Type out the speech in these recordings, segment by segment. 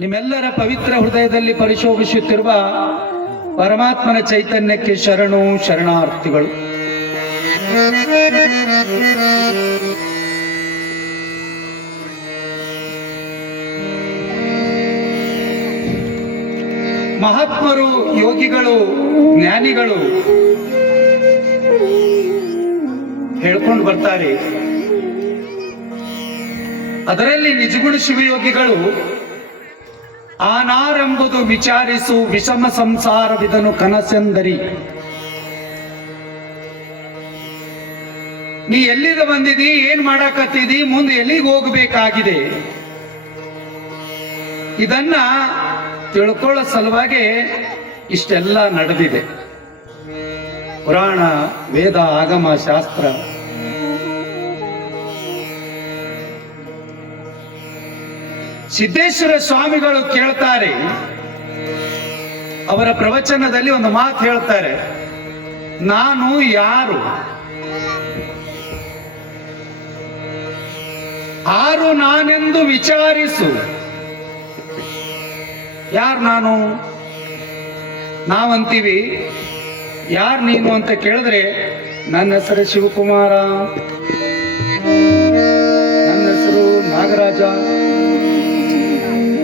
ನಿಮ್ಮೆಲ್ಲರ ಪವಿತ್ರ ಹೃದಯದಲ್ಲಿ ಪರಿಶೋಭಿಸುತ್ತಿರುವ ಪರಮಾತ್ಮನ ಚೈತನ್ಯಕ್ಕೆ ಶರಣು ಶರಣಾರ್ಥಿಗಳು. ಮಹಾತ್ಮರು, ಯೋಗಿಗಳು, ಜ್ಞಾನಿಗಳು ಹೇಳ್ಕೊಂಡು ಬರ್ತಾರೆ. ಅದರಲ್ಲಿ ನಿಜಗುಣ ಶಿವಯೋಗಿಗಳು ಆನಾರೆಂಬುದು ವಿಚಾರಿಸು ವಿಷಮ ಸಂಸಾರವಿದನು ಕನಸೆಂದರಿ. ನೀ ಎಲ್ಲಿಂದ ಬಂದಿದಿ, ಏನ್ ಮಾಡಾಕತ್ತಿದಿ, ಮುಂದೆ ಎಲ್ಲಿಗೆ ಹೋಗಬೇಕಾಗಿದೆ, ಇದನ್ನ ತಿಳ್ಕೊಳ್ಳೋ ಸಲುವಾಗಿ ಇಷ್ಟೆಲ್ಲ ನಡೆದಿದೆ. ಪುರಾಣ, ವೇದ, ಆಗಮ, ಶಾಸ್ತ್ರ. ಸಿದ್ದೇಶ್ವರ ಸ್ವಾಮಿಗಳು ಕೇಳ್ತಾರೆ, ಅವರ ಪ್ರವಚನದಲ್ಲಿ ಒಂದು ಮಾತು ಹೇಳ್ತಾರೆ, ನಾನು ಯಾರು, ಆರು ನಾನೆಂದು ವಿಚಾರಿಸು. ಯಾರು ನಾನು? ನಾವಂತೀವಿ, ಯಾರು ನೀನು ಅಂತ ಕೇಳಿದ್ರೆ, ನನ್ನ ಹೆಸರು ಶಿವಕುಮಾರ, ನನ್ನ ಹೆಸರು ನಾಗರಾಜ.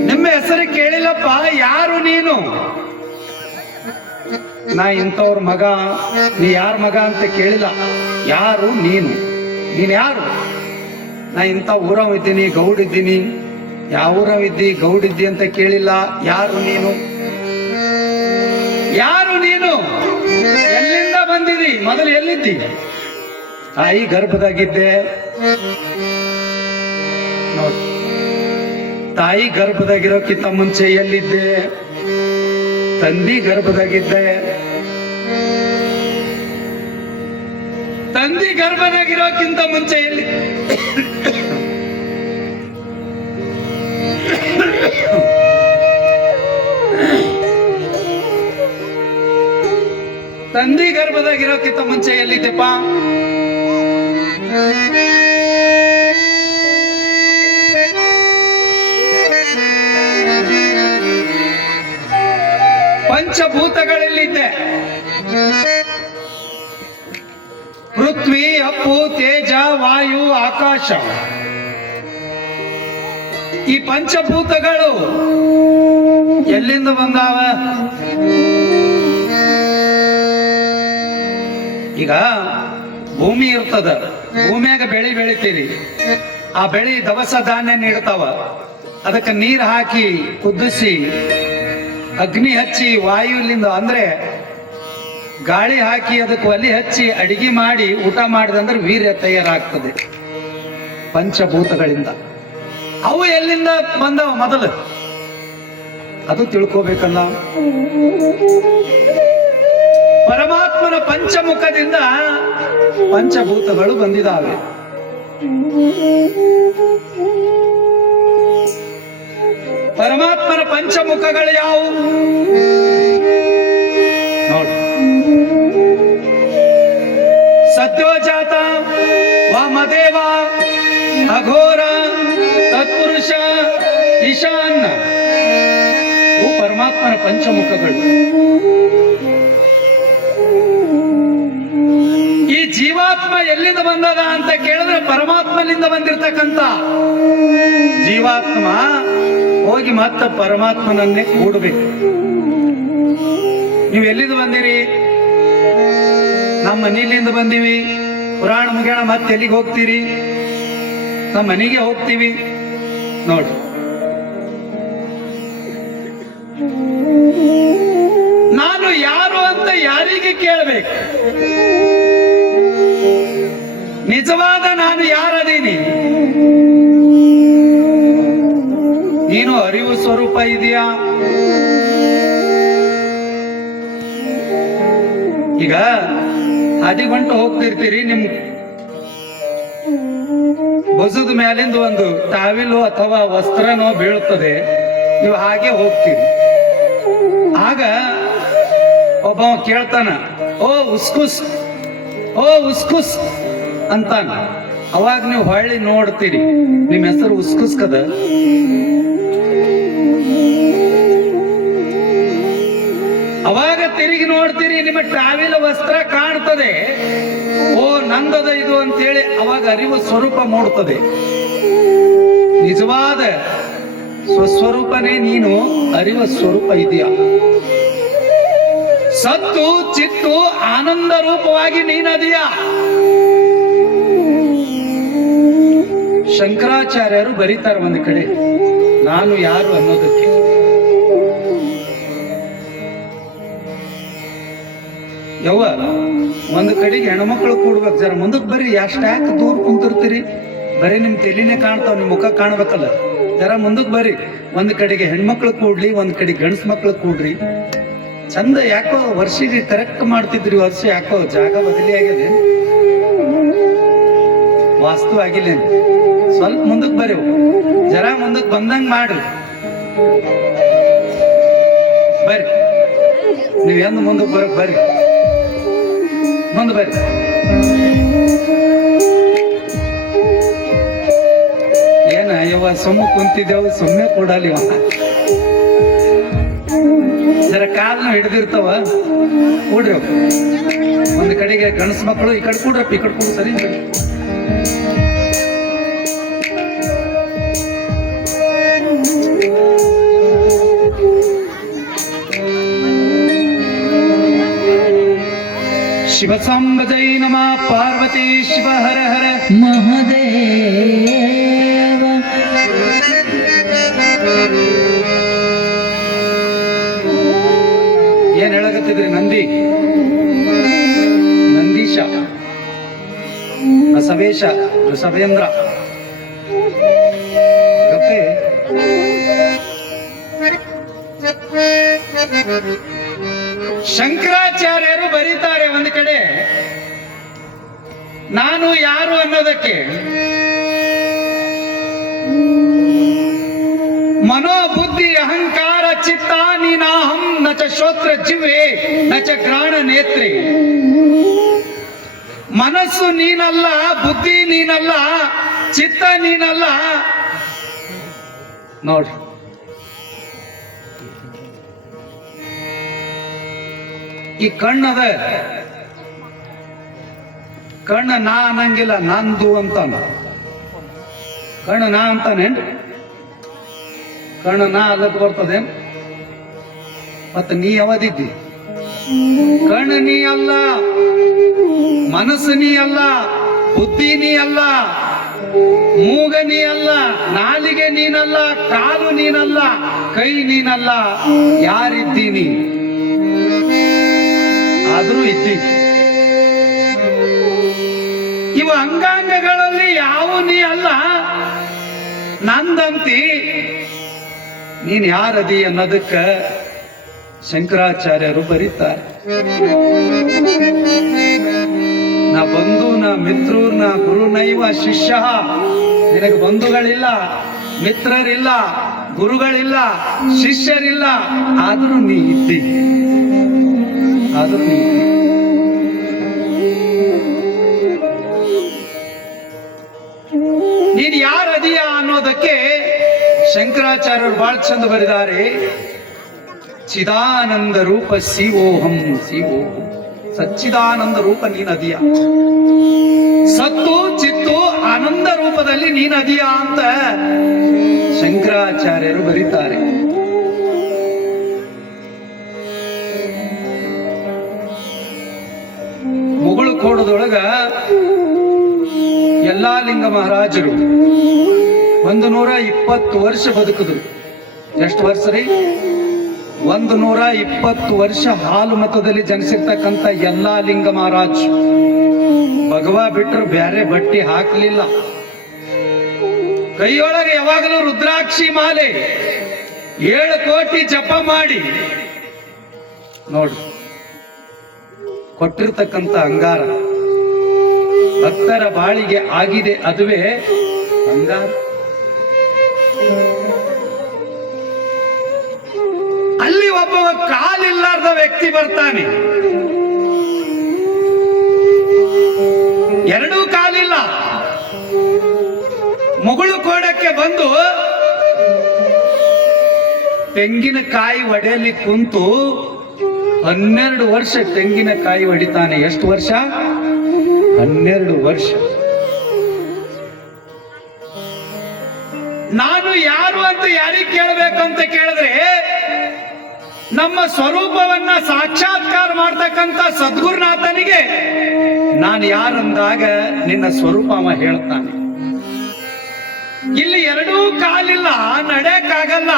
ನಿಮ್ಮ ಹೆಸರು ಕೇಳಿಲ್ಲಪ್ಪ, ಯಾರು ನೀನು? ನಾ ಇಂಥವ್ರ ಮಗ. ನೀ ಯಾರ ಮಗ ಅಂತ ಕೇಳಿಲ್ಲ, ಯಾರು ನೀನು, ನೀನು ಯಾರು? ನಾ ಇಂಥ ಊರವಿದ್ದೀನಿ, ಗೌಡಿದ್ದೀನಿ. ಯಾವ ಊರವಿದ್ದಿ, ಗೌಡಿದ್ದಿ ಅಂತ ಕೇಳಿಲ್ಲ, ಯಾರು ನೀನು? ಯಾರು ನೀನು? ಎಲ್ಲಿಂದ ಬಂದಿದಿ? ಮೊದಲು ಎಲ್ಲಿದ್ದಿ? ತಾಯಿ ಗರ್ಭದಾಗಿದ್ದೆ ನೋಡಿ. ತಾಯಿ ಗರ್ಭದಾಗಿರೋಕ್ಕಿಂತ ಮುಂಚೆ ಎಲ್ಲಿದ್ದೆ? ತಂದಿ ಗರ್ಭದಾಗಿದ್ದೆ. ತಂದಿ ಗರ್ಭದಾಗಿರೋಕ್ಕಿಂತ ಮುಂಚೆ ಎಲ್ಲಿ? ತಂದಿ ಗರ್ಭದಾಗಿರೋಕ್ಕಿಂತ ಮುಂಚೆ ಎಲ್ಲಿದ್ದೆಪ್ಪ? ಪಂಚಭೂತಗಳಲ್ಲಿದ್ದೆ. ಪೃಥ್ವಿ, ಅಪ್ಪು, ತೇಜ, ವಾಯು, ಆಕಾಶ. ಈ ಪಂಚಭೂತಗಳು ಎಲ್ಲಿಂದ ಬಂದಾವ? ಈಗ ಭೂಮಿ ಇರ್ತದ, ಭೂಮಿಯಾಗ ಬೆಳೆ ಬೆಳಿತೀರಿ. ಆ ಬೆಳೆ ದವಸ ಧಾನ್ಯ ನೀಡ್ತಾವ. ಅದಕ್ಕೆ ನೀರು ಹಾಕಿ ಕುದಿಸಿ ಅಗ್ನಿ ಹಚ್ಚಿ ವಾಯುವಿನಿಂದ ಅಂದ್ರೆ ಗಾಳಿ ಹಾಕಿ ಅದಕ್ಕೆ ಒಲಿ ಹಚ್ಚಿ ಅಡಿಗೆ ಮಾಡಿ ಊಟ ಮಾಡಿದಂದ್ರೆ ವೀರ್ಯ ತಯಾರಾಗ್ತದೆ ಪಂಚಭೂತಗಳಿಂದ. ಅವು ಎಲ್ಲಿಂದ ಬಂದವ ಮೊದಲು? ಅದು ತಿಳ್ಕೋಬೇಕಲ್ಲ. ಪರಮಾತ್ಮನ ಪಂಚಮುಖದಿಂದ ಪಂಚಭೂತಗಳು ಬಂದಿದ್ದಾವೆ. ಪರಮಾತ್ಮನ ಪಂಚಮುಖಗಳು ಯಾವುವು ನೋಡಿ. ಸತ್ಯೋಜಾತ, ವಾಮದೇವ, ಅಘೋರ, ತತ್ಪುರುಷ, ಈಶಾನ್ಯ. ಇವು ಪರಮಾತ್ಮನ ಪಂಚಮುಖಗಳು. ಈ ಜೀವಾತ್ಮ ಎಲ್ಲಿಂದ ಬಂದದ ಅಂತ ಕೇಳಿದ್ರೆ ಪರಮಾತ್ಮನಿಂದ ಬಂದಿರತಕ್ಕಂತ ಜೀವಾತ್ಮ ಹೋಗಿ ಮತ್ತೆ ಪರಮಾತ್ಮನನ್ನೇ ಕೂಡಬೇಕು. ನೀವು ಎಲ್ಲಿಂದ ಬಂದಿರಿ? ನಮ್ಮ ಮನೆಯಲ್ಲಿಂದ ಬಂದೀವಿ. ಪುರಾಣ ಮುಗಿಯೋಣ ಮತ್ತೆ ಎಲ್ಲಿಗೆ ಹೋಗ್ತೀರಿ? ನಮ್ಮ ಮನೆಗೆ ಹೋಗ್ತೀವಿ ನೋಡಿ. ನಾನು ಯಾರು ಅಂತ ಯಾರಿಗೆ ಕೇಳಬೇಕು? ನಿಜವಾದ ನಾನು ಯಾರದೀನಿ? ನೀನು ಅರಿವು ಸ್ವರೂಪ ಇದೆಯಾ? ಈಗ ಹಾದಿಗೊಂಟು ಹೋಗ್ತಿರ್ತೀರಿ, ನಿಮ್ ಬಜದ ಮ್ಯಾಲಿಂದ ಒಂದು ಟಾವಿಲು ಅಥವಾ ವಸ್ತ್ರನೋ ಬೀಳುತ್ತದೆ, ನೀವು ಹಾಗೆ ಹೋಗ್ತೀರಿ. ಆಗ ಒಬ್ಬ ಕೇಳ್ತಾನ, ಓ ಉಸ್ಕುಸ್, ಓ ಉಸ್ಕುಸ್ ಅಂತಾನ. ಅವಾಗ ನೀವು ಹೊಳ್ಳಿ ನೋಡ್ತೀರಿ, ನಿಮ್ಮ ಹೆಸರು ಉಸ್ಕುಸ್ ಕದ. ಅವಾಗ ತಿರುಗಿ ನೋಡ್ತೀರಿ, ನಿಮ್ಮ ಟ್ರಾವೆಲ್ ವಸ್ತ್ರ ಕಾಣ್ತದೆ. ಓ ನಂದದ ಇದು ಅಂತೇಳಿ ಅವಾಗ ಅರಿವು ಸ್ವರೂಪ ಮೂಡ್ತದೆ. ನಿಜವಾದ ಸ್ವಸ್ವರೂಪನೇ ನೀನು, ಅರಿವ ಸ್ವರೂಪ ಇದೆಯಾ? ಸತ್ತು ಚಿತ್ತು ಆನಂದ ರೂಪವಾಗಿ ನೀನದಿಯಾ? ಶಂಕರಾಚಾರ್ಯರು ಬರೀತಾರೆ ಒಂದು ಕಡೆ, ನಾನು ಯಾರು ಅನ್ನೋದಕ್ಕೆ. ಯವ್ವ, ಒಂದು ಕಡೆಗೆ ಹೆಣ್ಮಕ್ಳು ಕೂಡ್ಬೇಕು, ಜರ ಮುಂದಕ್ಕೆ ಬರ್ರಿ. ಯಾಕೆ ದೂರ ಕುಂತಿರ್ತೀರಿ? ಬರೀ ನಿಮ್ ತೆಲಿನೇ ಕಾಣ್ತಾವ, ನಿಮ್ ಮುಖ ಕಾಣ್ಬೇಕಲ್ಲ. ಜರ ಮುಂದಕ್ಕೆ ಬರ್ರಿ. ಒಂದ್ ಕಡೆಗೆ ಹೆಣ್ಮಕ್ಳು ಕೂಡ್ಲಿ, ಒಂದ್ ಕಡೆ ಗಂಡ್ಸ್ ಮಕ್ಳು ಕೂಡ್ರಿ. ಚಂದ. ಯಾಕೋ ವರ್ಷಿಗೆ ಕರೆಕ್ಟ್ ಮಾಡ್ತಿದ್ರಿ, ವರ್ಷ ಯಾಕೋ ಜಾಗ ಬದಲಿ ಆಗಿದೆ, ವಾಸ್ತು ಆಗಿಲ್ಲ. ಸ್ವಲ್ಪ ಮುಂದಕ್ಕೆ ಬರ್ರಿ, ಜರ ಮುಂದಕ್ಕೆ ಬಂದಂಗ ಮಾಡ್ರಿ. ಬರ್ರಿ, ನೀವೆಂದು ಮುಂದಕ್ಕೆ ಬರಕ್ ಬರ್ರಿ, ಮುಂದೆ ಬರ್ರಿ. ಏನ ಯವ್ವ ಸುಮ್ಮ ಕುಂತಿದ್ದೇವು, ಸುಮ್ಮನೆ ಕೊಡಲಿ. ಜರ ಕಾಲ್ನ ಹಿಡ್ದಿರ್ತಾವ, ಕೂಡ್ರಿ. ಒಂದ್ ಕಡೆಗೆ ಗಣಸ್ ಮಕ್ಕಳು, ಈ ಕಡೆ ಕೂಡ್ರಪ್ಪ, ಈ ಕಡೆ ಕೂಡ ಸರಿ. ಶಿವಸಾಂಬ ಜೈ ನಮಃ. ಪಾರ್ವತಿ ಶಿವ ಹರ ಹರ ಮಹದೇವ. ಏನ್ ಹೇಳಕತ್ತಿದ್ರಿ? ನಂದೀಶ, ಬಸವೇಶ, ಋಷಭೇಂದ್ರ. ಗಪ್ಪೆ ಶಂಕರಾಚಾರ್ಯರು ಬರೀತಾರೆ ಒಂದು ಕಡೆ, ನಾನು ಯಾರು ಅನ್ನೋದಕ್ಕೆ. ಮನೋಬುದ್ಧಿ ಅಹಂಕಾರ ಚಿತ್ತ ನೀನಾಹಂ ನ ಚ ಶ್ರೋತ್ರ ಜಿಹ್ವೆ ನ ಚ ಘ್ರಾಣ ನೇತ್ರೆ. ಮನಸ್ಸು ನೀನಲ್ಲ, ಬುದ್ಧಿ ನೀನಲ್ಲ, ಚಿತ್ತ ನೀನಲ್ಲ. ನೋಡ್ರಿ, ಈ ಕಣ್ಣದ, ಕಣ್ಣ ನಾ ಅನ್ನಂಗಿಲ್ಲ, ನಂದು ಅಂತಾನ. ಕಣ್ಣು ನಾ ಅಂತಾನೇನ್? ಕಣ್ಣು ನಾ ಅಲ್ಲದ್ ಬರ್ತದೇನ್? ಮತ್ತ ನೀ ಯಾವದಿದ್ದಿ? ಕಣ್ಣು ನೀ ಅಲ್ಲ, ಮನಸ್ಸು ನೀ ಅಲ್ಲ, ಬುದ್ಧಿ ನೀ ಅಲ್ಲ, ಮೂಗ ನೀ ಅಲ್ಲ, ನಾಲಿಗೆ ನೀನಲ್ಲ, ಕಾಲು ನೀನಲ್ಲ, ಕೈ ನೀನಲ್ಲ. ಯಾರಿದ್ದೀನಿ? ಆದ್ರೂ ಇದ್ದಿ. ಇವ ಅಂಗಾಂಗಗಳಲ್ಲಿ ಯಾವ ನೀ ಅಲ್ಲ, ನಂದಂತಿ. ನೀನ್ ಯಾರದಿ ಅನ್ನೋದಕ್ಕ ಶಂಕರಾಚಾರ್ಯರು ಬರೀತಾರೆ. ನಾ ಬಂಧು ನ ಮಿತ್ರು ನ ಗುರುನೈವ ಶಿಷ್ಯ. ನಿನಗೆ ಬಂಧುಗಳಿಲ್ಲ, ಮಿತ್ರರಿಲ್ಲ, ಗುರುಗಳಿಲ್ಲ, ಶಿಷ್ಯರಿಲ್ಲ, ಆದ್ರೂ ನೀ ಇದ್ದಿ. ಆದ್ರೂ ನೀ ನೀನ್ ಯಾರದಿಯ ಅನ್ನೋದಕ್ಕೆ ಶಂಕರಾಚಾರ್ಯರು ಬಹಳ ಚಂದ ಬರೆದಿದ್ದಾರೆ. ಚಿದಾನಂದ ರೂಪ ಶಿವೋಹಂ ಶಿವೋಹಂ. ಸಚ್ಚಿದಾನಂದ ರೂಪ ನೀನದಿಯ. ಸತ್ತು ಚಿತ್ತು ಆನಂದ ರೂಪದಲ್ಲಿ ನೀನದಿಯ ಅಂತ ಶಂಕರಾಚಾರ್ಯರು ಬರೀತಾರೆ. ಮುಗುಳು ಕೋಡದೊಳಗ ಯಲ್ಲಾಲಿಂಗ ಮಹಾರಾಜರು 120 ವರ್ಷ ಬದುಕಿದ್ರು. ಎಷ್ಟು ವರ್ಷ ರೀ? 120 ವರ್ಷ ಹಾಲು ಮತದಲ್ಲಿ ಜನಿಸಿರ್ತಕ್ಕಂಥ ಯಲ್ಲಾಲಿಂಗ ಮಹಾರಾಜ್ ಭಗವಾ ಬಿಟ್ಟರು ಬ್ಯಾರೆ ಬಟ್ಟಿ ಹಾಕಲಿಲ್ಲ. ಕೈಯೊಳಗೆ ಯಾವಾಗಲೂ ರುದ್ರಾಕ್ಷಿ ಮಾಲೆ, 7 ಕೋಟಿ ಜಪ ಮಾಡಿ ನೋಡ್ರಿ ಕೊಟ್ಟಿರ್ತಕ್ಕಂಥ ಅಂಗಾರ ಭಕ್ತರ ಬಾಳಿಗೆ ಆಗಿದೆ. ಅದುವೇ ಅಂಗಾರ. ಅಲ್ಲಿ ಒಬ್ಬವ ಕಾಲಿಲ್ಲಾರ್ದ ವ್ಯಕ್ತಿ ಬರ್ತಾನೆ. ಎರಡೂ ಕಾಲಿಲ್ಲ, ಮುಗುಳು ಕೋಡಕ್ಕೆ ಬಂದು ತೆಂಗಿನಕಾಯಿ ಒಡೆಯಲಿ ಕುಂತು 12 ವರ್ಷ ತೆಂಗಿನಕಾಯಿ ಹೊಡಿತಾನೆ. ಎಷ್ಟು ವರ್ಷ? 12 ವರ್ಷ. ನಾನು ಯಾರು ಅಂತ ಯಾರಿಗೆ ಕೇಳಬೇಕಂತ ಕೇಳಿದ್ರೆ, ನಮ್ಮ ಸ್ವರೂಪವನ್ನ ಸಾಕ್ಷಾತ್ಕಾರ ಮಾಡ್ತಕ್ಕಂಥ ಸದ್ಗುರುನಾಥನಿಗೆ ನಾನು ಯಾರಂದಾಗ ನಿನ್ನ ಸ್ವರೂಪ ಅವ ಹೇಳ್ತಾನೆ. ಇಲ್ಲಿ ಎರಡೂ ಕಾಲಿಲ್ಲ, ನಡೆಯಕ್ಕಾಗಲ್ಲ,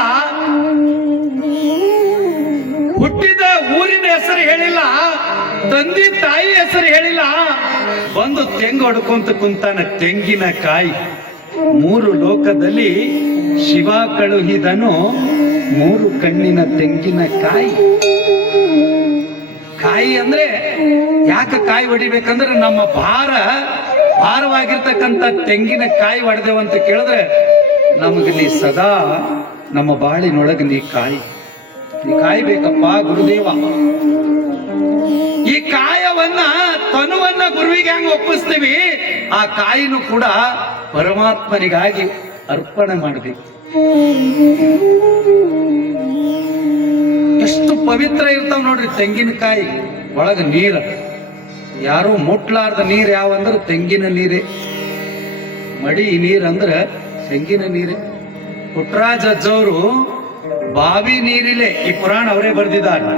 ಹುಟ್ಟಿದ ಊರಿನ ಹೆಸರು ಹೇಳಿಲ್ಲ, ತಂದೆ ತಾಯಿ ಹೆಸರು ಹೇಳಿಲ್ಲ, ಬಂದು ತೆಂಗು ಹೊಡ್ಕೊಂತ ಕುಂತಾನ. ತೆಂಗಿನಕಾಯಿ 3 ಲೋಕದಲ್ಲಿ ಶಿವ ಕಳುಹಿದನು 3 ಕಣ್ಣಿನ ತೆಂಗಿನಕಾಯಿ. ಕಾಯಿ ಅಂದ್ರೆ ಯಾಕೆ ಕಾಯಿ ಹೊಡಿಬೇಕಂದ್ರೆ, ನಮ್ಮ ಭಾರವಾಗಿರ್ತಕ್ಕಂಥ ತೆಂಗಿನಕಾಯಿ ಹೊಡೆದೇವಂತ ಕೇಳಿದ್ರೆ, ನಮಗೆ ನೀ ಸದಾ ನಮ್ಮ ಬಾಳಿನೊಳಗೆ ನೀ ಕಾಯ್ಬೇಕಪ್ಪ ಗುರುದೇವ. ಈ ಕಾಯವನ್ನ ತನುವನ್ನ ಗುರುವಿಗೆ ಹೆಂಗ್ ಒಪ್ಪಿಸ್ತೀವಿ, ಆ ಕಾಯಿನೂ ಕೂಡ ಪರಮಾತ್ಮನಿಗಾಗಿ ಅರ್ಪಣೆ ಮಾಡಬೇಕು. ಎಷ್ಟು ಪವಿತ್ರ ಇರ್ತಾವ ನೋಡ್ರಿ ತೆಂಗಿನಕಾಯಿ ಒಳಗ ನೀರ. ಯಾರು ಮುಟ್ಲಾರ್ದ ನೀರ್ ಯಾವಂದ್ರೆ ತೆಂಗಿನ ನೀರೇ. ಮಡಿ ನೀರಂದ್ರ ತೆಂಗಿನ ನೀರೇ. ಪುಟ್ಟರಾಜ ಅಜ್ಜವರು ಬಾವಿ ನೀರಿಲೆ ಈ ಪುರಾಣ ಅವರೇ ಬರೆದಿದ್ದಾರೆ.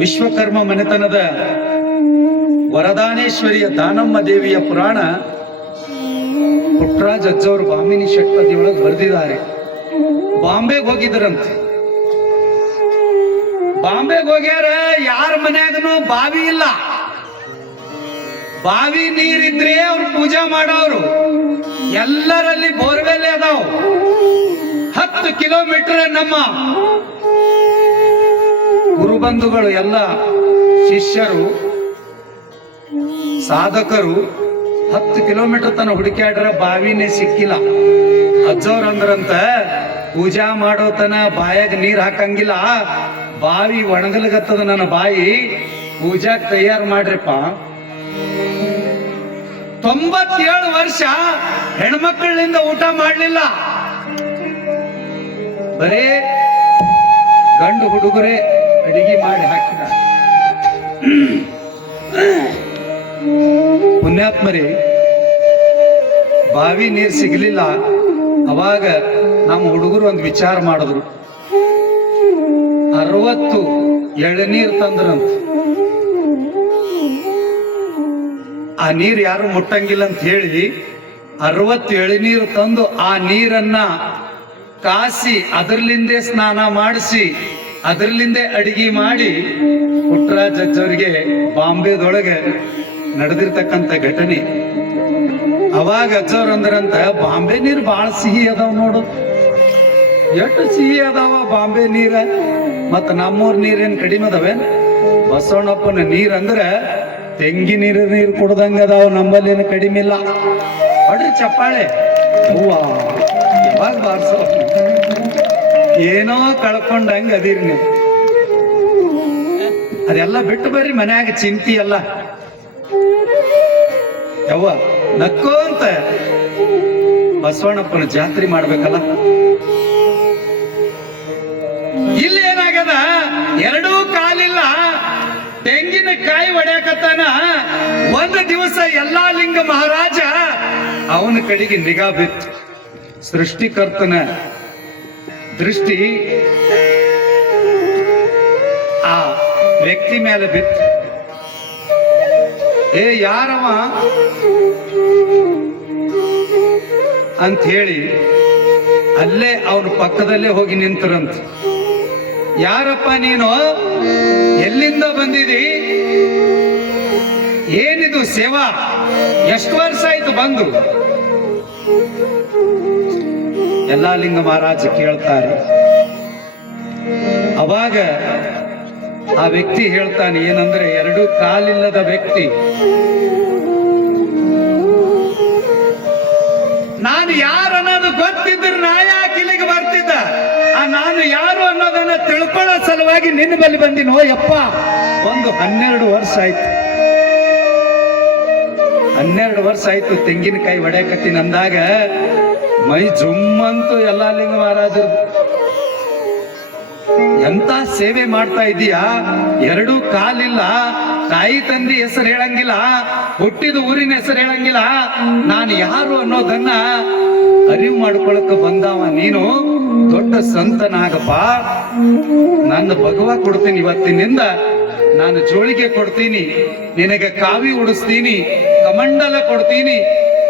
ವಿಶ್ವಕರ್ಮ ಮನೆತನದ ವರದಾನೇಶ್ವರಿಯ ದಾನಮ್ಮ ದೇವಿಯ ಪುರಾಣ ಪುಟ್ಟರಾಜ ಅಜ್ಜವರು ಬಾಮಿನಿ ಷಟ್ಪದಿ ಒಳಗೆ ಬರೆದಿದ್ದಾರೆ. ಬಾಂಬೆಗೆ ಹೋಗಿದ್ರಂತೆ. ಬಾಂಬೆಗೆ ಹೋಗ್ಯಾರ, ಯಾರ ಮನ್ಯಾಗನು ಬಾವಿ ಇಲ್ಲ. ಬಾವಿ ನೀರಿದ್ರೆ ಅವ್ರು ಪೂಜಾ ಮಾಡೋರು. ಎಲ್ಲರಲ್ಲಿ ಬೋರ್ವೆಲ್ ಅದಾವ. 10 ಕಿಲೋಮೀಟರ್ ನಮ್ಮ ಗುರುಬಂಧುಗಳು ಎಲ್ಲ ಶಿಷ್ಯರು ಸಾಧಕರು 10 ಕಿಲೋಮೀಟರ್ ತನ ಹುಡುಕ್ಯಾಡ್ರ ಬಾವಿನೇ ಸಿಕ್ಕಿಲ್ಲ. ಅಜ್ಜವ್ರ ಅಂದ್ರಂತ, ಪೂಜಾ ಮಾಡೋತನ ಬಾಯಾಗ ನೀರ್ ಹಾಕಂಗಿಲ್ಲ, ಬಾವಿ ಒಣಗಲ್ಗತ್ತದ ನನ್ನ ಬಾಯಿ, ಪೂಜಾಕ್ ತಯಾರು ಮಾಡ್ರಿಪ್ಪ. 97 ವರ್ಷ ಹೆಣ್ಮಕ್ಳಿಂದ ಊಟ ಮಾಡ್ಲಿಲ್ಲ. ಬರೇ ಗಂಡು ಹುಡುಗರೇ ಅಡಿಗೆ ಮಾಡಿ ಹಾಕಿದ. ಪುಣ್ಯಾತ್ಮರಿ, ಬಾವಿ ನೀರ್ ಸಿಗ್ಲಿಲ್ಲ. ಅವಾಗ ನಮ್ಮ ಹುಡುಗರು ಒಂದು ವಿಚಾರ ಮಾಡಿದ್ರು. 60 ಎಳನೀರ್ ತಂದ್ರಂತ. ಆ ನೀರ್ ಯಾರು ಮುಟ್ಟಂಗಿಲ್ಲ ಅಂತ ಹೇಳಿ 60 ಎಳನೀರು ತಂದು ಆ ನೀರನ್ನ ಕಾಸಿ ಅದರ್ಲಿಂದೇ ಸ್ನಾನ ಮಾಡಿಸಿ ಅದರ್ಲಿಂದೇ ಅಡಿಗೆ ಮಾಡಿ ಪುಟ್ಟರಾಜ ಅಜ್ಜವರಿಗೆ ಬಾಂಬೆದೊಳಗೆ ನಡೆದಿರ್ತಕ್ಕಂಥ ಘಟನೆ. ಅವಾಗ ಅಜ್ಜವ್ರ ಅಂದ್ರಂತ, ಬಾಂಬೆ ನೀರು ಬಹಳ ಸಿಹಿ ಅದಾವ ನೋಡು. ಎಷ್ಟು ಸಿಹಿ ಅದಾವ ಬಾಂಬೆ ನೀರ, ಮತ್ತ ನಮ್ಮೂರ್ ನೀರೇನ್ ಕಡಿಮೆ ಅದಾವೆ. ಬಸವಣ್ಣಪ್ಪನ ನೀರ್ ಅಂದ್ರ ತೆಂಗಿನ ನೀರು ಕುಡ್ದಂಗ ಅದಾವ, ನಮ್ಮಲ್ಲಿ ಏನು ಕಡಿಮೆ ಇಲ್ಲ. ಹೊಡ್ರಿ ಚಪ್ಪಾಳೆ. ಹೂವಾ ಯಾವಾಗ ಬಾರ್ಸೋ, ಏನೋ ಕಳ್ಕೊಂಡಂಗ ಅದೀರಿ ನೀವು. ಅದೆಲ್ಲ ಬಿಟ್ಟು ಬರ್ರಿ, ಮನ್ಯಾಗ ಚಿಂತಿ ಎಲ್ಲ ಯವ್ವ ನಕ್ಕೋ ಅಂತ ಬಸವಣ್ಣಪ್ಪನ ಜಾತ್ರೆ ಮಾಡ್ಬೇಕಲ್ಲ. ಇಲ್ಲಿ ಏನಾಗದ, ಎರಡೂ ಕಾಲಿಲ್ಲ, ತೆಂಗಿನಕಾಯಿ ಹೊಡ್ಯಾಕತ್ತಾನ. ಒಂದು ದಿವಸ ಎಲ್ಲಾ ಲಿಂಗ ಮಹಾರಾಜ ಅವನ ಕಡೆಗೆ ನಿಗಾ ಬಿತ್ತು. ಸೃಷ್ಟಿಕರ್ತನ ದೃಷ್ಟಿ ಆ ವ್ಯಕ್ತಿ ಮೇಲೆ ಬಿತ್ತು. ಏ ಯಾರವ ಅಂತ ಹೇಳಿ ಅಲ್ಲೇ ಅವನ ಪಕ್ಕದಲ್ಲೇ ಹೋಗಿ ನಿಂತರಂತ. ಯಾರಪ್ಪ ನೀನು, ಎಲ್ಲಿಂದ ಬಂದಿದಿ, ಏನಿದು ಸೇವಾ, ಎಷ್ಟು ವರ್ಷ ಆಯ್ತು ಬಂದು? ಎಲ್ಲಾ ಲಿಂಗ ಮಹಾರಾಜ ಕೇಳ್ತಾರೆ. ಅವಾಗ ಆ ವ್ಯಕ್ತಿ ಹೇಳ್ತಾನೆ ಏನಂದ್ರೆ, ಎರಡು ಕಾಲಿಲ್ಲದ ವ್ಯಕ್ತಿ, ನಾನು ಯಾರು ಅನ್ನೋದು ಗೊತ್ತಿದ್ರೆ ನಾ ಯಾಕೆ ಇಲ್ಲಿಗೆ ಬರ್ತಿದ್ದ? ಆ ನಾನು ಯಾರು ಅನ್ನೋದನ್ನ ಸಲುವಾಗಿ ನಿನ್ನ ಬಳಿ ಬಂದಿನೋ ಯಪ್ಪ. ಒಂದು 12 ವರ್ಷ ಆಯ್ತು, 12 ವರ್ಷ ಆಯ್ತು ತೆಂಗಿನಕಾಯಿ ಹೊಡೆಯಕತ್ತೀನಿ ಅಂದಾಗ ಮೈ ಜುಮ್ಮಂತೂ ಎಲ್ಲ ಲಿಂಗ ಮಹಾರಾಜರು. ಎಂತ ಸೇವೆ ಮಾಡ್ತಾ ಇದೀಯಾ, 2 ಕಾಲಿಲ್ಲ, ತಾಯಿ ತಂದೆ ಹೆಸರು ಹೇಳಂಗಿಲ್ಲ, ಹುಟ್ಟಿದ ಊರಿನ ಹೆಸರು ಹೇಳಂಗಿಲ್ಲ, ನಾನು ಯಾರು ಅನ್ನೋದನ್ನ ಅರಿವು ಮಾಡ್ಕೊಳಕ್ ಬಂದವ ನೀನು. ದೊಡ್ಡ ಸಂತನಾಗಪ್ಪ, ನನ್ನ ಭಗವ ಕೊಡ್ತೀನಿ, ಇವತ್ತಿನಿಂದ ನಾನು ಜೋಳಿಗೆ ಕೊಡ್ತೀನಿ, ನಿನಗೆ ಕಾವಿ ಉಡಿಸ್ತೀನಿ, ಕಮಂಡಲ ಕೊಡ್ತೀನಿ.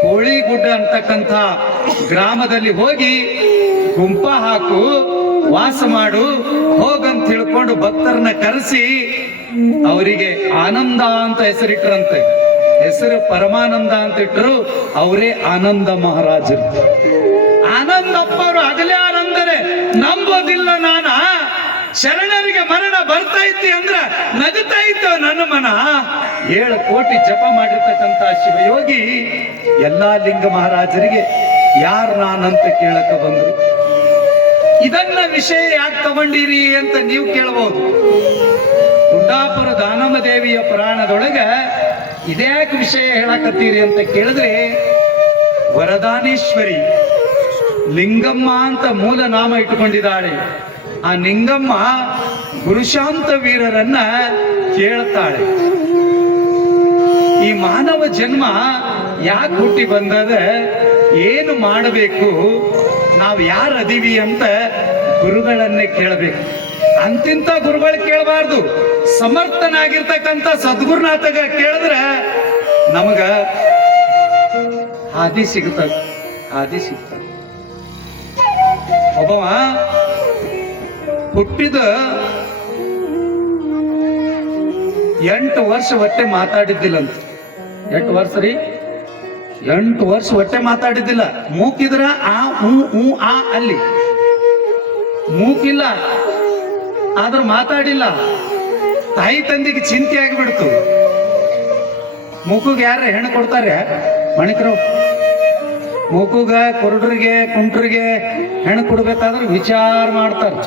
ಕೋಳಿಗುಡ್ಡ ಅಂತಕ್ಕಂಥ ಗ್ರಾಮದಲ್ಲಿ ಹೋಗಿ ಗುಂಪ ಹಾಕು, ವಾಸ ಮಾಡು, ಹೋಗಂತ ತಿಳ್ಕೊಂಡು ಭಕ್ತರನ್ನ ಕರೆಸಿ ಅವರಿಗೆ ಆನಂದ ಅಂತ ಹೆಸರಿಟ್ರಂತೆ. ಹೆಸರು ಪರಮಾನಂದ ಅಂತ ಇಟ್ಟರು, ಅವರೇ ಆನಂದ ಮಹಾರಾಜರು. ಆನಂದಪ್ಪವರು ಹಗಲೇ ಆನಂದರೆ ನಂಬೋದಿಲ್ಲ ನಾನ. ಶರಣರಿಗೆ ಮರಣ ಬರ್ತಾ ಇತ್ತು ಅಂದ್ರ ನಗುತ್ತಾ ಇತ್ತು ನನ್ನ ಮನ. 7 ಕೋಟಿ ಜಪ ಮಾಡಿರ್ತಕ್ಕಂಥ ಶಿವಯೋಗಿ ಎಲ್ಲಾ ಲಿಂಗ ಮಹಾರಾಜರಿಗೆ ಯಾರು ನಾನಂತ ಕೇಳಕ ಬಂದ್ರು. ಇದನ್ನ ವಿಷಯ ಯಾಕೆ ತಗೊಂಡಿರಿ ಅಂತ ನೀವು ಕೇಳಬಹುದು. ಗುಡ್ಡಾಪುರ ದಾನಮ್ಮ ದೇವಿಯ ಪುರಾಣದೊಳಗ ಇದ್ಯಾಕೆ ವಿಷಯ ಹೇಳಕತ್ತೀರಿ ಅಂತ ಕೇಳಿದ್ರೆ, ವರದಾನೇಶ್ವರಿ ಲಿಂಗಮ್ಮ ಅಂತ ಮೂಲ ನಾಮ ಇಟ್ಟುಕೊಂಡಿದ್ದಾಳೆ. ಆ ಲಿಂಗಮ್ಮ ಗುರುಶಾಂತ ವೀರರನ್ನ ಕೇಳ್ತಾಳೆ. ಈ ಮಾನವ ಜನ್ಮ ಯಾಕೆ ಹುಟ್ಟಿ ಬಂದದ, ಏನು ಮಾಡಬೇಕು, ನಾವು ಯಾರು ಅದೀವಿ ಅಂತ ಗುರುಗಳನ್ನೇ ಕೇಳಬೇಕು. ಅಂತಿಂತ ಗುರುಗಳು ಕೇಳಬಾರ್ದು. ಸಮರ್ಥನಾಗಿರ್ತಕ್ಕಂಥ ಸದ್ಗುರುನಾಥಗ ಕೇಳಿದ್ರೆ ನಮಗ ಹಾದಿ ಸಿಗ್ತದ, ಹಾದಿ ಸಿಗ್ತದ. ಒಬ್ಬವ ಹುಟ್ಟಿದ 8 ವರ್ಷ ಹೊಟ್ಟೆ ಮಾತಾಡಿದ್ದಿಲ್ಲಂತ. 8 ವರ್ಷ ರೀ, 8 ವರ್ಷ ಹೊಟ್ಟೆ ಮಾತಾಡಿದ್ದಿಲ್ಲ. ಮೂಕಿದ್ರ ಆ ಆ ಅಲ್ಲಿ ಮೂಕಿಲ್ಲ, ಆದ್ರೂ ಮಾತಾಡಿಲ್ಲ. ತಾಯಿ ತಂದೆಗೆ ಚಿಂತೆ ಆಗಿಬಿಡ್ತು. ಮೂಕುಗೆ ಯಾರ ಹೆಣ್ಣು ಕೊಡ್ತಾರೆ ಮಣಿಕರು? ಮೂಕುಗ ಕುರುಡ್ರಿಗೆ ಕುಂಟ್ರಿಗೆ ಹೆಣ್ಣು ಕೊಡ್ಬೇಕಾದ್ರೆ ವಿಚಾರ ಮಾಡ್ತಾರೆ.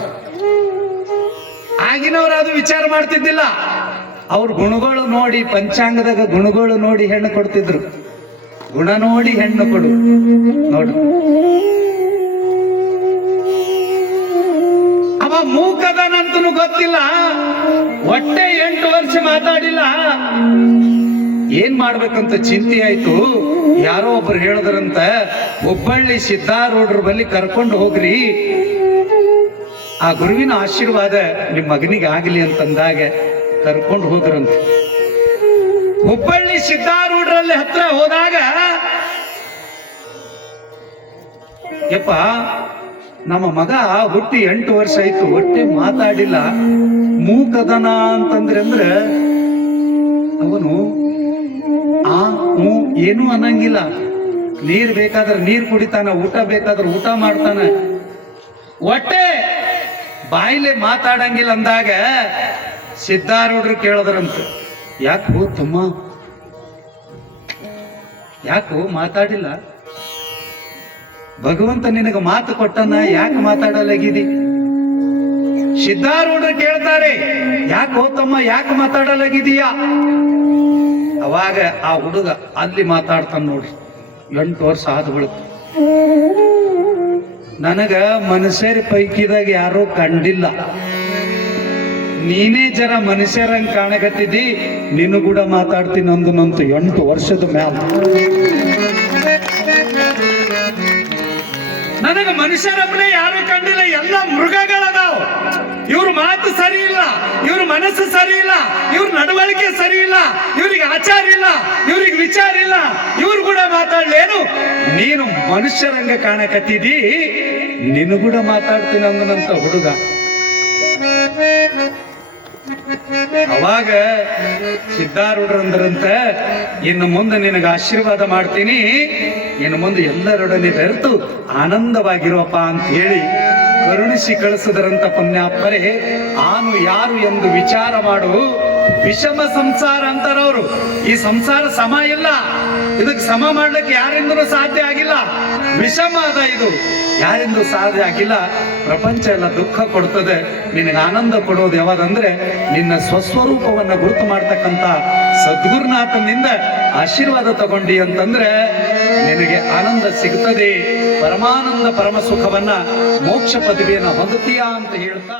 ಆಗಿನವ್ರು ಅದು ವಿಚಾರ ಮಾಡ್ತಿದ್ದಿಲ್ಲ. ಅವ್ರ ಗುಣಗಳು ನೋಡಿ, ಪಂಚಾಂಗದಾಗ ಗುಣಗಳು ನೋಡಿ ಹೆಣ್ಣು ಕೊಡ್ತಿದ್ರು. ಗುಣ ನೋಡಿ ಹೆಣ್ಣು ಕೊಡು ನೋಡು. ಅವ ಮೂಕದನಂತನೂ ಗೊತ್ತಿಲ್ಲ, ಹೊಟ್ಟೆ 8 ವರ್ಷ ಮಾತಾಡಿಲ್ಲ. ಏನ್ ಮಾಡ್ಬೇಕಂತ ಚಿಂತೆ ಆಯ್ತು. ಯಾರೋ ಒಬ್ರು ಹೇಳಿದ್ರಂತ, ಹುಬ್ಬಳ್ಳಿ ಸಿದ್ಧಾರೂಢರ ಬಳಿ ಕರ್ಕೊಂಡು ಹೋಗ್ರಿ, ಆ ಗುರುವಿನ ಆಶೀರ್ವಾದ ನಿಮ್ ಮಗನಿಗೆ ಆಗಲಿ ಅಂತಂದಾಗ ಕರ್ಕೊಂಡು ಹೋದ್ರಂತ. ಹುಬ್ಬಳ್ಳಿ ಸಿದ್ಧಾರೂಢರಲ್ಲಿ ಹತ್ರ ಹೋದಾಗ, ಯಪ್ಪ ನಮ್ಮ ಮಗ ಹುಟ್ಟಿ 8 ವರ್ಷ ಆಯ್ತು, ಹೊಟ್ಟೆ ಮಾತಾಡಿಲ್ಲ, ಮೂಕದನ ಅಂತಂದ್ರೆ ಅವನು ಏನೂ ಅನ್ನಂಗಿಲ್ಲ. ನೀರ್ ಬೇಕಾದ್ರೆ ನೀರ್ ಕುಡಿತಾನ, ಊಟ ಬೇಕಾದ್ರೆ ಊಟ ಮಾಡ್ತಾನ, ಹೊಟ್ಟೆ ಬಾಯಿಲೆ ಮಾತಾಡಂಗಿಲ್ಲ ಅಂದಾಗ ಸಿದ್ಧಾರೂಢರು ಕೇಳದ್ರಂತ, ಯಾಕೋ ತಮ್ಮ, ಯಾಕೋ ಮಾತಾಡಿಲ್ಲ? ಭಗವಂತ ನಿನಗ ಮಾತು ಕೊಟ್ಟನ, ಯಾಕೆ ಮಾತಾಡಲಾಗಿದಿ? ಸಿದ್ಧಾರೂಢರು ಕೇಳ್ತಾರೆ, ಯಾಕೋ ತಮ್ಮ, ಯಾಕೆ ಮಾತಾಡಲಾಗಿದೀಯಾ? ಅವಾಗ ಆ ಹುಡುಗ ಅಲ್ಲಿ ಮಾತಾಡ್ತಾನ ನೋಡ್ರಿ. 8 ವರ್ಷ ಆದ ಬಳಿಕ, ನನಗ ಮನುಷ್ಯರ ಪೈಕಿದಾಗ ಯಾರೋ ಕಂಡಿಲ್ಲ, ನೀನೇ ಜರ ಮನುಷ್ಯರಂಗ್ ಕಾಣಕತ್ತಿದ್ದಿ, ನೀನು ಕೂಡ ಮಾತಾಡ್ತೀನಿ ಅಂದನಂತ 8 ವರ್ಷದ ಮ್ಯಾಲ. ನನಗ ಮನುಷ್ಯರಪ್ಪನೇ ಯಾರು ಕಂಡಿಲ್ಲ, ಎಲ್ಲ ಮೃಗಗಳದಾವ್. ಇವ್ರ ಮಾತು ಸರಿ ಇಲ್ಲ, ಇವ್ರ ಮನಸ್ಸು ಸರಿ ಇಲ್ಲ, ಇವ್ರ ನಡವಳಿಕೆ ಸರಿ ಇಲ್ಲ, ಇವ್ರಿಗೆ ಆಚಾರ ಇಲ್ಲ, ಇವ್ರಿಗೆ ವಿಚಾರ ಇಲ್ಲ, ಇವ್ರು ಕೂಡ ಮಾತಾಡ್ಲೇನು? ನೀನು ಮನುಷ್ಯರಂಗ ಕಾಣಕತ್ತಿದಿ, ನೀನು ಕೂಡ ಮಾತಾಡ್ತೀನಿ ಅಂದನಂತ ಹುಡುಗ. ಅವಾಗ ಸಿದ್ಧಾರೂಢರಂದ್ರಂತ, ಇನ್ನು ಮುಂದೆ ನಿನಗೆ ಆಶೀರ್ವಾದ ಮಾಡ್ತೀನಿ, ಇನ್ನು ಮುಂದೆ ಎಲ್ಲರೊಡನೆ ಬೆರೆತು ಆನಂದವಾಗಿರುವಪ್ಪ ಅಂತ ಹೇಳಿ ಕರುಣಿಸಿ ಕಳಿಸಿದರಂತ ಪುಣ್ಯಾತ್ಮರೇ. ಆನು ಯಾರು ಎಂದು ವಿಚಾರ ಮಾಡು, ವಿಷಮ ಸಂಸಾರ ಅಂತಾರವ್ರು. ಈ ಸಂಸಾರ ಸಮ ಇಲ್ಲ, ಇದಕ್ಕೆ ಸಮ ಮಾಡ್ಲಿಕ್ಕೆ ಯಾರಿಂದಲೂ ಸಾಧ್ಯ ಆಗಿಲ್ಲ. ವಿಷಮ ಅದ ಇದು, ಯಾರಿಂದೂ ಸಾಧ್ಯ ಆಗಿಲ್ಲ. ಪ್ರಪಂಚ ಎಲ್ಲ ದುಃಖ ಕೊಡ್ತದೆ, ನಿನಗೆ ಆನಂದ ಕೊಡೋದು ಯಾವಾದಂದ್ರೆ ನಿನ್ನ ಸ್ವಸ್ವರೂಪವನ್ನ ಗುರುತು ಮಾಡ್ತಕ್ಕಂಥ ಸದ್ಗುರುನಾಥನಿಂದ ಆಶೀರ್ವಾದ ತಗೊಂಡಿ ಅಂತಂದ್ರೆ ನಿನಗೆ ಆನಂದ ಸಿಗ್ತದೆ. ಪರಮಾನಂದ ಪರಮ ಸುಖವನ್ನ ಮೋಕ್ಷ ಪದವಿಯನ್ನ ಹೊಂದುತ್ತೀಯಾ ಅಂತ ಹೇಳ್ತಾ